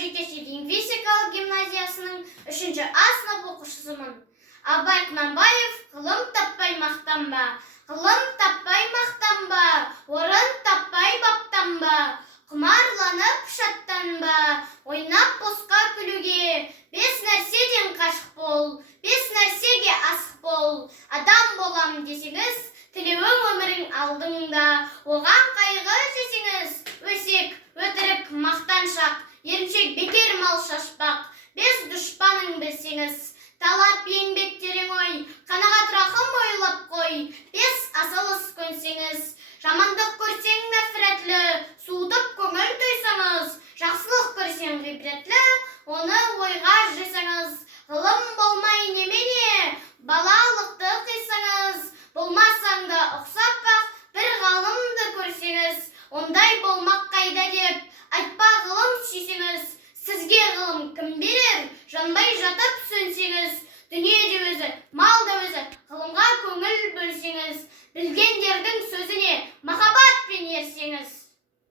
жекеше лингвистикалық гимназиясының 3-ші А сынып оқушысымын. Абай Құнанбаев ғылым таппай мақтанба, ғылым таппай мақтанба, орын таппай баптанба, құмарланып шаттанба, ойнап босқа күлуге, 5 нәрседен қашық бол, 5 нәрсеге асық бол. Адам болам десеңіз, тілеуің өмірің алдыңда, оған қайғы жесеңіз, өсек, өтірік, мақтаншақ, еріншек, бекер мал шашпақ, 5 дұшпаның білсеңіз, талап еңбектерің ой, қанағат рахым ойлап қой, 5 асылыс көнсеңіз, жамандық көрсең нәфрәтлі, суытып көңіл тойсаңыз, жақсылық көрсең ғибретлі, оны ойға жесаңыз, ғылым болмай немене, балалықты қисаңыз, болмасаң да ұқсап-ақ бір ғалымды көрсеңіз, ондай болмақ қайда деп, айтпа ғылым сүйсеңіз, сізге ғылым кім берер, жанбай жатып сөнсеңіз, дүние де өзі, мал да өзі, ғылымға көңіл бөлсеңіз, білгендердің сөзіне махаббатпен ерсеңіз.